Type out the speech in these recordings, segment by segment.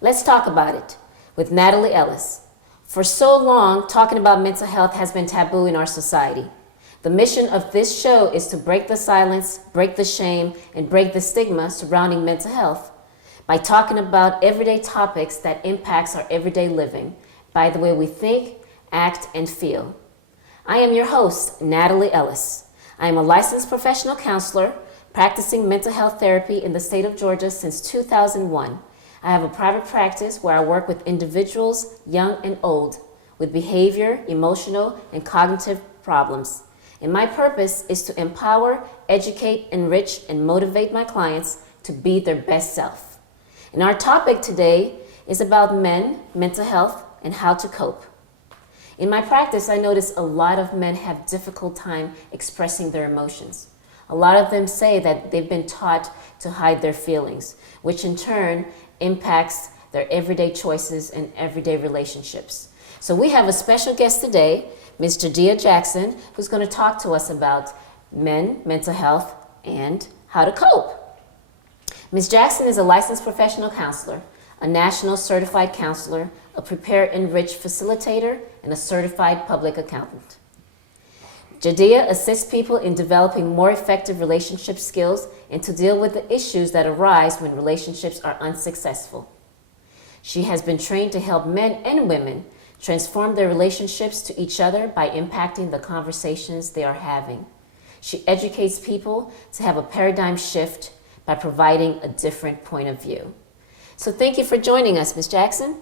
Let's talk about it with Nathalie Ellis. For so long, talking about mental health has been taboo in our society. The mission of this show is to break the silence, break the shame, and break the stigma surrounding mental health by talking about everyday topics that impacts our everyday living by the way we think, act, and feel. I am your host, Nathalie Ellis. I am a licensed professional counselor practicing mental health therapy in the state of Georgia since 2001. I have a private practice where I work with individuals, young and old, with behavior, emotional, and cognitive problems. And my purpose is to empower, educate, enrich, and motivate my clients to be their best self. And our topic today is about men, mental health, and how to cope. In my practice, I notice a lot of men have difficult time expressing their emotions. A lot of them say that they've been taught to hide their feelings, which in turn impacts their everyday choices and everyday relationships. So we have a special guest today, Ms. JaiDi Jackson, who's going to talk to us about men, mental health, and how to cope. Ms. Jackson is a licensed professional counselor, a national certified counselor, a Prepare Enrich facilitator, and a certified public accountant. JaiDi assists people in developing more effective relationship skills and to deal with the issues that arise when relationships are unsuccessful. She has been trained to help men and women transform their relationships to each other by impacting the conversations they are having. She educates people to have a paradigm shift by providing a different point of view. So thank you for joining us, Ms. Jackson.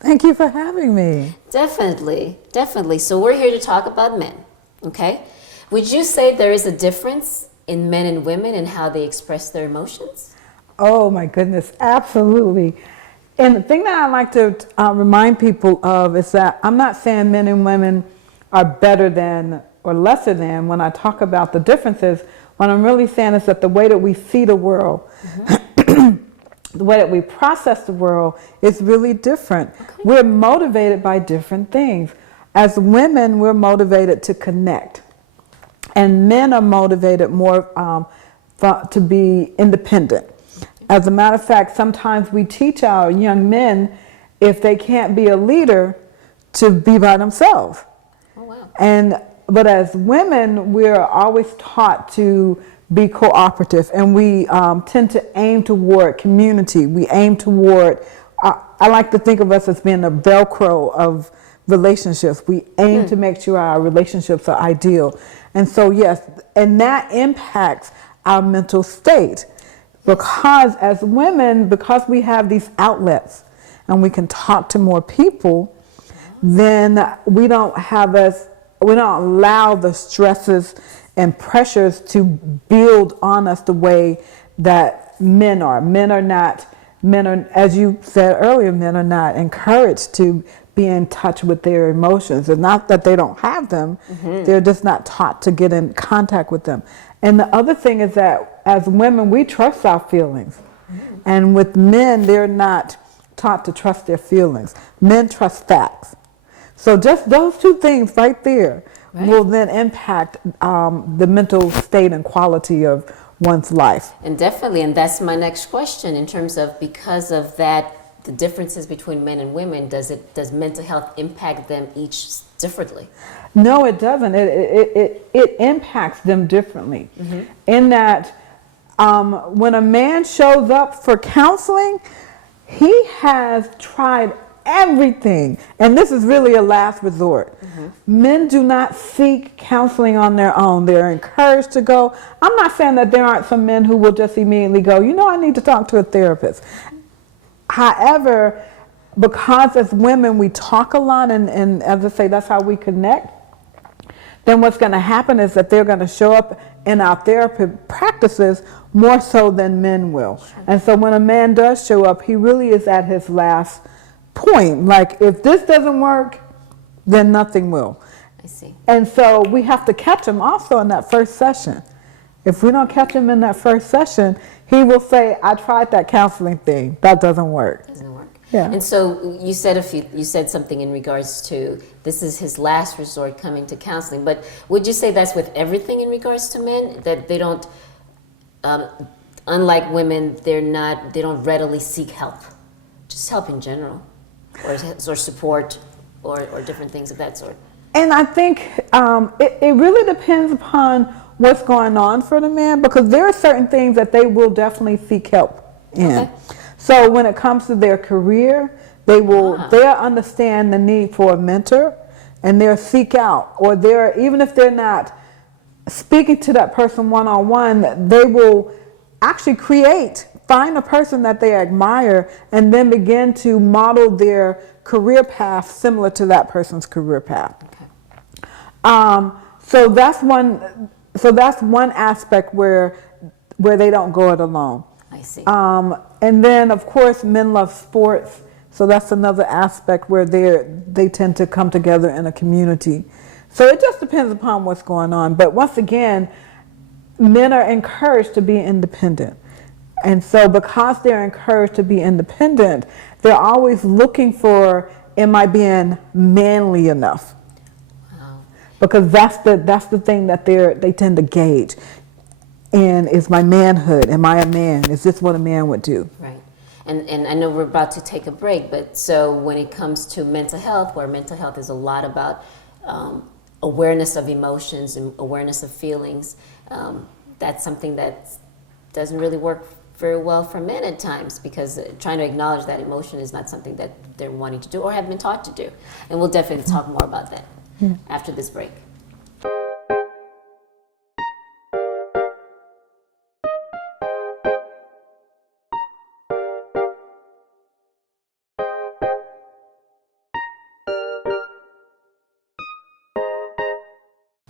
Thank you for having me. Definitely, definitely. So we're here to talk about men. Okay. Would you say there is a difference in men and women and how they express their emotions? Oh my goodness, absolutely. And the thing that I like to remind people of is that I'm not saying men and women are better than or lesser than when I talk about the differences. What I'm really saying is that the way that we see the world, the way that we process the world is really different. Okay. We're motivated by different things. As women, we're motivated to connect, and men are motivated more to be independent. As a matter of fact, sometimes we teach our young men, if they can't be a leader, to be by themselves. Oh, wow. But as women, we're always taught to be cooperative, and we tend to aim toward community. We aim toward, I like to think of us as being the Velcro of relationships. We aim to make sure our relationships are ideal. And so, yes, and that impacts our mental state. Because as women, because we have these outlets and we can talk to more people, then we don't allow the stresses and pressures to build on us the way that men are. Men are, as you said earlier, men are not encouraged to be in touch with their emotions. It's not that they don't have them, they're just not taught to get in contact with them. And the other thing is that as women, we trust our feelings. And with men, they're not taught to trust their feelings. Men trust facts. So just those two things right there will then impact the mental state and quality of one's life. And definitely, and that's my next question in terms of, because of that, the differences between men and women, does mental health impact them each differently? No, it doesn't. It impacts them differently. In that when a man shows up for counseling, he has tried everything, and this is really a last resort. Men do not seek counseling on their own. They're encouraged to go. I'm not saying that there aren't some men who will just immediately go, I need to talk to a therapist. However, because as women we talk a lot, and as I say, that's how we connect, then what's going to happen is that they're going to show up in our therapy practices more so than men will. And so when a man does show up, he really is at his last point. Like, if this doesn't work, then nothing will. I see. And so we have to catch him also in that first session. If we don't catch him in that first session, he will say, I tried that counseling thing. That doesn't work. Doesn't work. Yeah. And so you said something in regards to this is his last resort coming to counseling. But would you say that's with everything in regards to men, that they don't, unlike women, they don't readily seek help? just help in general, or support, or different things of that sort? And I think it really depends upon what's going on for the man, because there are certain things that they will definitely seek help in. Okay. So when it comes to their career, they'll understand the need for a mentor, and they'll seek out, or even if they're not speaking to that person one-on-one, they will actually find a person that they admire, and then begin to model their career path similar to that person's career path. Okay. So that's one aspect where they don't go it alone. I see. And then of course men love sports, so that's another aspect where they tend to come together in a community. So it just depends upon what's going on. But once again, men are encouraged to be independent. And so because they're encouraged to be independent, they're always looking for, am I being manly enough? Wow. Because that's the thing that they tend to gauge. And is my manhood, am I a man? Is this what a man would do? Right. And I know we're about to take a break, but so when it comes to mental health, where mental health is a lot about awareness of emotions and awareness of feelings, that's something that doesn't really work very well for men at times, because trying to acknowledge that emotion is not something that they're wanting to do or have been taught to do. And we'll definitely talk more about that after this break.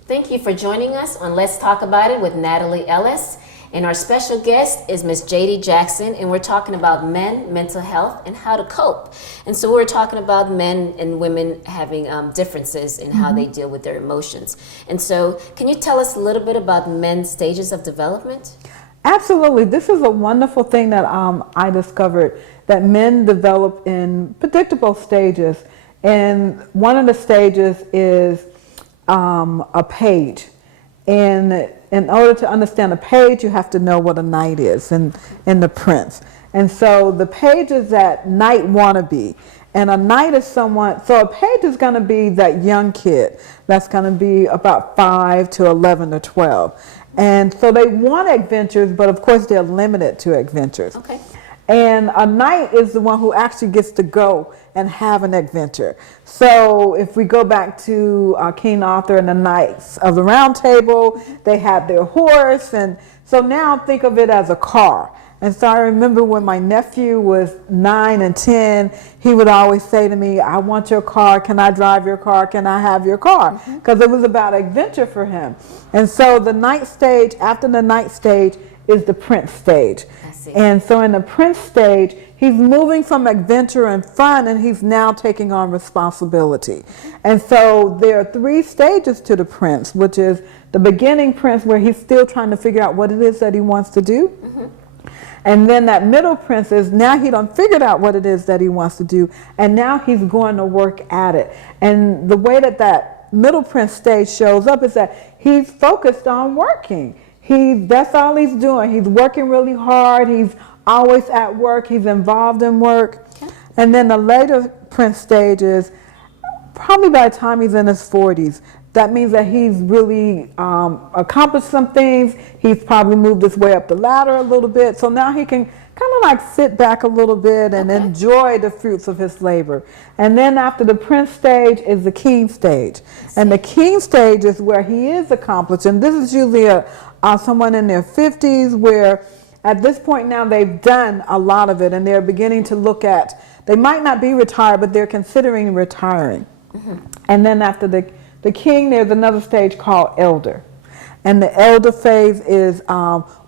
Thank you for joining us on Let's Talk About It with Nathalie Ellis. And our special guest is Miss JaiDi Jackson, and we're talking about men, mental health, and how to cope. And so we're talking about men and women having differences in how they deal with their emotions. And so can you tell us a little bit about men's stages of development? Absolutely. This is a wonderful thing that I discovered, that men develop in predictable stages. And one of the stages is a page. And in order to understand a page, you have to know what a knight is in the prince. And so the page is that knight wannabe. And a knight is someone, so a page is going to be that young kid that's going to be about 5 to 11 or 12. And so they want adventures, but of course they're limited to adventures. Okay. And a knight is the one who actually gets to go and have an adventure. So if we go back to King Arthur and the Knights of the Round Table, they had their horse. And so now think of it as a car. And so I remember when my nephew was 9 and 10, he would always say to me, I want your car. Can I drive your car? Can I have your car? Because it was about adventure for him. And so the knight stage, after the knight stage, is the prince stage. And so in the prince stage, he's moving from adventure and fun, and he's now taking on responsibility. And so there are 3 stages to the prince, which is the beginning prince, where he's still trying to figure out what it is that he wants to do. And then that middle prince is now he done figured out what it is that he wants to do, and now he's going to work at it. And the way that middle prince stage shows up is that he's focused on working. That's all he's doing. He's working really hard. He's always at work. He's involved in work. Okay. And then the later prince stage is probably by the time he's in his 40s. That means that he's really accomplished some things. He's probably moved his way up the ladder a little bit. So now he can kind of like sit back a little bit and enjoy the fruits of his labor. And then after the prince stage is the king stage. And the king stage is where he is accomplished. And this is usually someone in their 50s, where at this point now they've done a lot of it, and they're beginning to look at, they might not be retired, but they're considering retiring. And then after the king, there's another stage called elder. And the elder phase is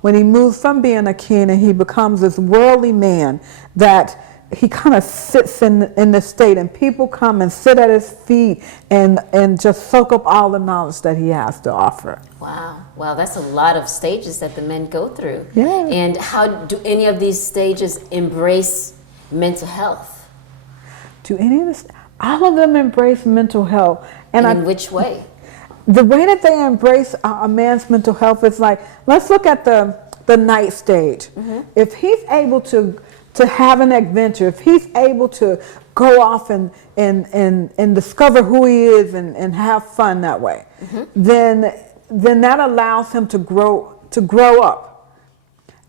when he moves from being a king and he becomes this worldly man, that he kind of sits in the state, and people come and sit at his feet and just soak up all the knowledge that he has to offer. Wow, that's a lot of stages that the men go through. Yeah. And how do any of these stages embrace mental health? All of them embrace mental health. And in which way? The way that they embrace a man's mental health is like, let's look at the night stage. If he's able to to have an adventure, if he's able to go off and discover who he is and have fun that way, then that allows him to grow up.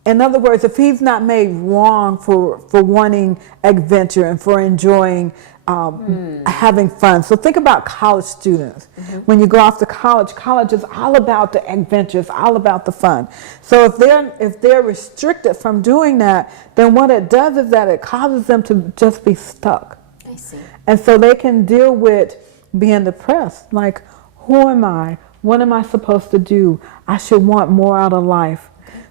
In other words, if he's not made wrong for wanting adventure and for enjoying having fun. So think about college students. When you go off to college is all about the adventure, it's all about the fun. So if they're restricted from doing that, then what it does is that it causes them to just be stuck. I see. And so they can deal with being depressed. Like, who am I? What am I supposed to do? I should want more out of life.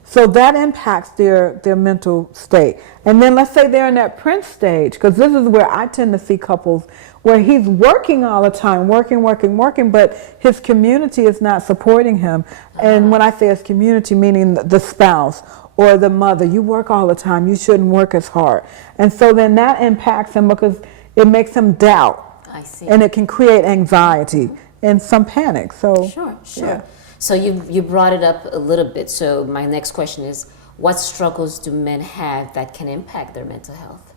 So that impacts their mental state. And then let's say they're in that Prince stage, because this is where I tend to see couples where he's working all the time, working, but his community is not supporting him. And when I say his community, meaning the spouse or the mother, you work all the time, you shouldn't work as hard. And so then that impacts him because it makes him doubt. I see. And it can create anxiety and some panic. So Sure. Yeah. So you brought it up a little bit. So my next question is, what struggles do men have that can impact their mental health?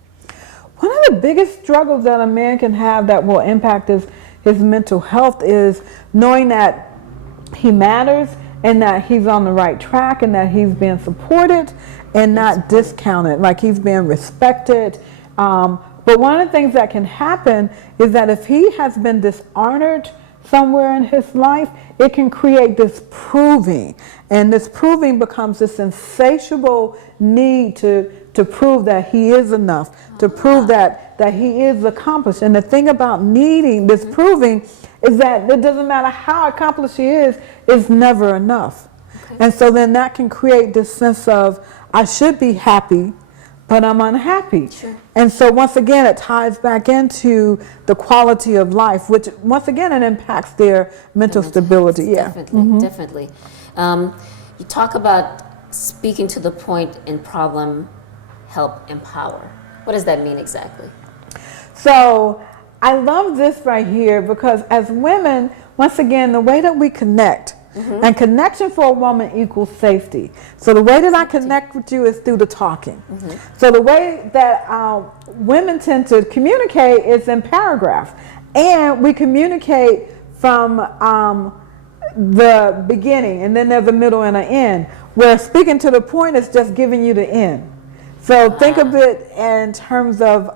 One of the biggest struggles that a man can have that will impact his mental health is knowing that he matters and that he's on the right track and that he's being supported and not discounted, like he's being respected. But one of the things that can happen is that if he has been dishonored somewhere in his life, it can create this proving. And this proving becomes this insatiable need to prove that he is enough, to prove that he is accomplished. And the thing about needing this proving is that it doesn't matter how accomplished he is, it's never enough. And so then that can create this sense of, I should be happy, but I'm unhappy. Sure. And so once again, it ties back into the quality of life, which once again, it impacts their mental stability. Yeah. Definitely. You talk about speaking to the point in problem, help, empower. What does that mean exactly? So I love this right here because as women, once again, the way that we connect, and connection for a woman equals safety. So the way that I connect with you is through the talking. So the way that women tend to communicate is in paragraphs. And we communicate from the beginning, and then there's a middle and an end, where speaking to the point is just giving you the end. So think of it in terms of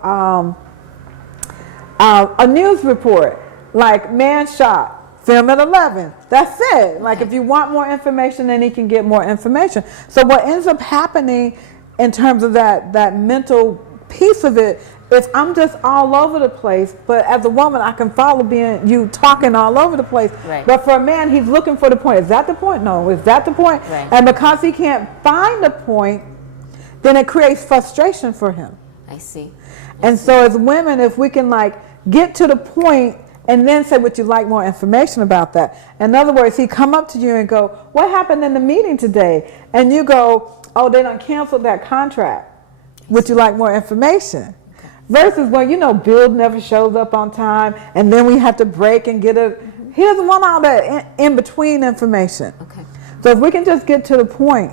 a news report, like man shot. Film at 11. That's it. Like if you want more information, then he can get more information. So what ends up happening in terms of that mental piece of it is I'm just all over the place, but as a woman, I can follow being you talking all over the place. Right. But for a man, he's looking for the point. Is that the point? No. Is that the point? Right. And because he can't find the point, then it creates frustration for him. I see. And so as women, if we can like get to the point and then say, would you like more information about that? In other words, he come up to you and go, what happened in the meeting today? And you go, oh, they done canceled that contract. Would you like more information? Versus, well, you know, Bill never shows up on time, and then we have to break and get a, he doesn't want all that in between information. Okay. So if we can just get to the point.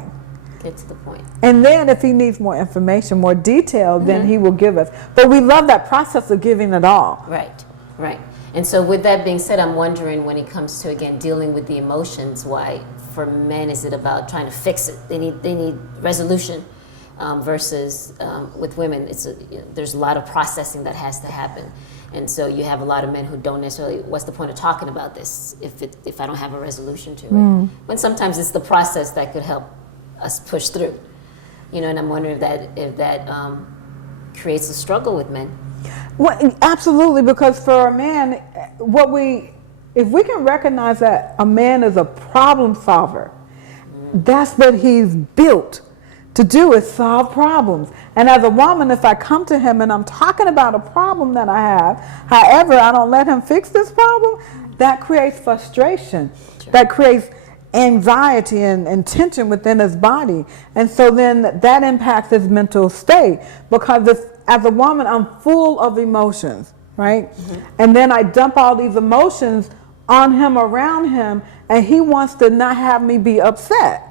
Get to the point. And then if he needs more information, more detail, then he will give us. But we love that process of giving it all. Right, right. And so with that being said, I'm wondering when it comes to, again, dealing with the emotions, why for men is it about trying to fix it? They need resolution versus with women, there's a lot of processing that has to happen. And so you have a lot of men who don't necessarily, what's the point of talking about this if I don't have a resolution to it? When sometimes it's the process that could help us push through. You know, and I'm wondering if that creates a struggle with men. Well, absolutely, because for a man, if we can recognize that a man is a problem solver, that's what he's built to do, is solve problems. And as a woman, if I come to him and I'm talking about a problem that I have, however, I don't let him fix this problem, that creates frustration. Sure. That creates anxiety and tension within his body. And so then that impacts his mental state, because as a woman, I'm full of emotions, right? And then I dump all these emotions on him, around him, and he wants to not have me be upset.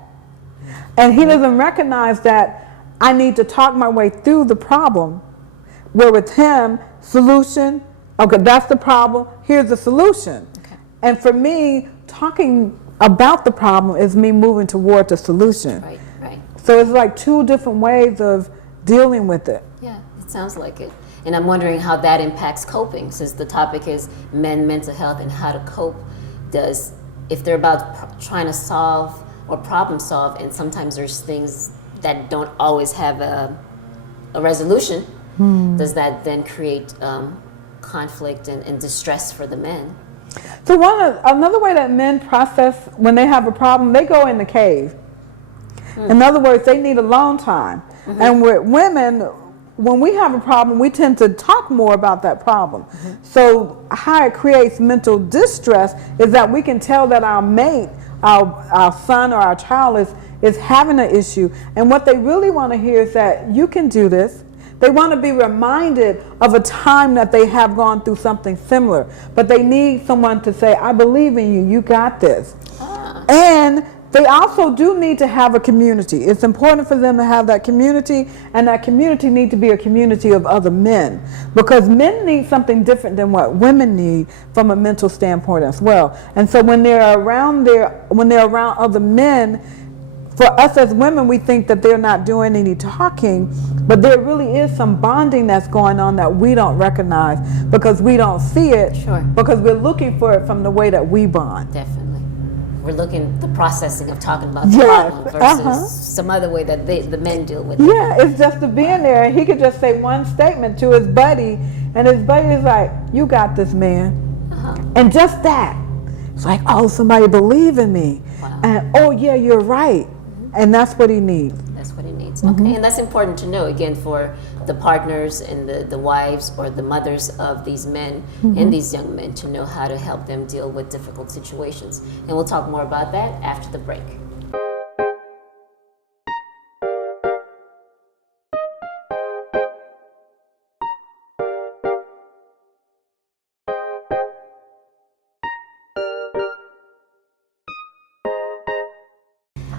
And he doesn't recognize that I need to talk my way through the problem. Where with him, solution, okay, that's the problem, here's the solution. Okay. And for me, talking about the problem is me moving toward the solution. Right, right. So it's like two different ways of dealing with it. Yeah, it sounds like it. And I'm wondering how that impacts coping, since the topic is men, mental health, and how to cope. If they're about trying to solve or problem solve, and sometimes there's things that don't always have a resolution, does that then create conflict and distress for the men? So another way that men process when they have a problem, they go in the cave. In other words, they need alone time. And with women, when we have a problem, we tend to talk more about that problem. So how it creates mental distress is that we can tell that our mate, our son or our child is having an issue. And what they really want to hear is that you can do this. They want to be reminded of a time that they have gone through something similar. But they need someone to say, I believe in you, you got this. And they also do need to have a community. It's important for them to have that community, and that community need to be a community of other men, because men need something different than what women need from a mental standpoint as well. And so when they're around other men, for us as women, we think that they're not doing any talking, but there really is some bonding that's going on that we don't recognize because we don't see it. Sure. Because we're looking for it from the way that we bond. Definitely. We're looking at the processing of talking about the Yes. problem versus some other way that the men deal with it. Yeah, it's just to being there, and he could just say one statement to his buddy, and his buddy is like, you got this, man. And just that, it's like, oh, somebody believe in me. Wow. And oh yeah, you're right. And that's what he needs. That's what he needs. Okay, and that's important to know, again, for the partners and the wives or the mothers of these men and these young men, to know how to help them deal with difficult situations. And we'll talk more about that after the break.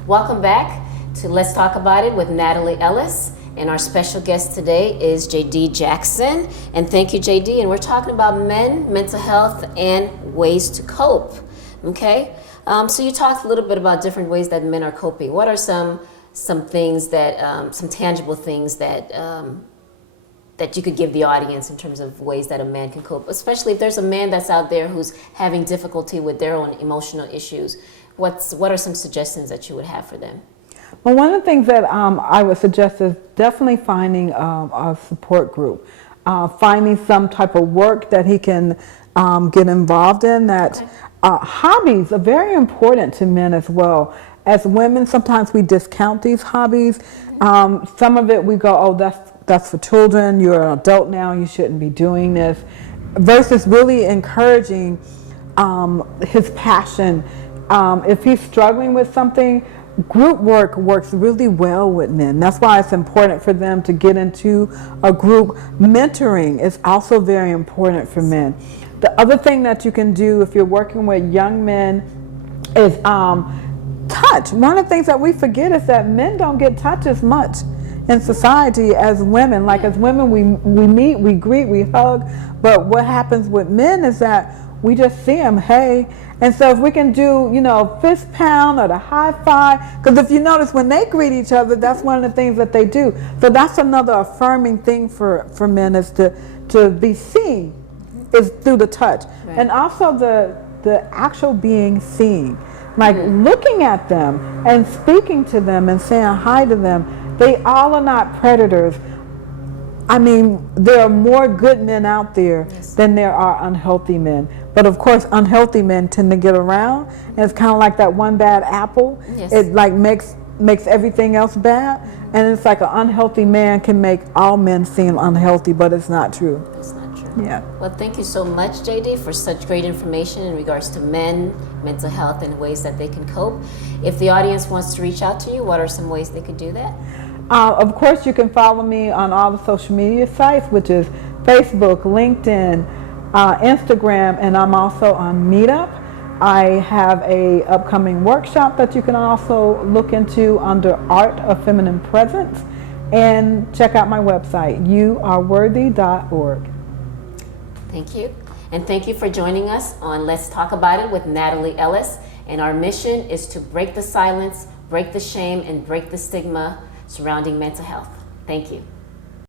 Welcome back to Let's Talk About It with Nathalie Ellis. And our special guest today is JaiDi Jackson. And thank you, JaiDi. And we're talking about men, mental health, and ways to cope. Okay? So you talked a little bit about different ways that men are coping. What are some things that, some tangible things that that you could give the audience in terms of ways that a man can cope, especially if there's a man that's out there who's having difficulty with their own emotional issues? What are some suggestions that you would have for them? Well, one of the things that I would suggest is definitely finding a support group, finding some type of work that he can get involved in. That hobbies are very important to men as well. As women, sometimes we discount these hobbies. Some of it we go, oh, that's for children. You're an adult now. You shouldn't be doing this. Versus really encouraging his passion. If he's struggling with something, group work works really well with men. That's why it's important for them to get into a group. Mentoring is also very important for men. The other thing that you can do if you're working with young men is touch. One of the things that we forget is that men don't get touch as much in society as women. Like as women, we meet, we greet, we hug, but what happens with men is that we just see them, hey. And so if we can do, fist pound or the high five, because if you notice when they greet each other, that's one of the things that they do. So that's another affirming thing for men, is to be seen is through the touch. Right. And also the actual being seen, like looking at them and speaking to them and saying hi to them. They all are not predators. I mean, there are more good men out there than there are unhealthy men. But of course, unhealthy men tend to get around, and it's kind of like that one bad apple. Yes. It like makes everything else bad, and it's like an unhealthy man can make all men seem unhealthy, but it's not true. It's not true. Yeah. Well, thank you so much, JaiDi, for such great information in regards to men, mental health, and ways that they can cope. If the audience wants to reach out to you, what are some ways they could do that? Of course, you can follow me on all the social media sites, which is Facebook, LinkedIn, Instagram, and I'm also on Meetup. I have a upcoming workshop that you can also look into under Art of Feminine Presence. and check out my website, youareworthy.org. Thank you. And thank you for joining us on Let's Talk About It with Nathalie Ellis. And our mission is to break the silence, break the shame, and break the stigma surrounding mental health. Thank you.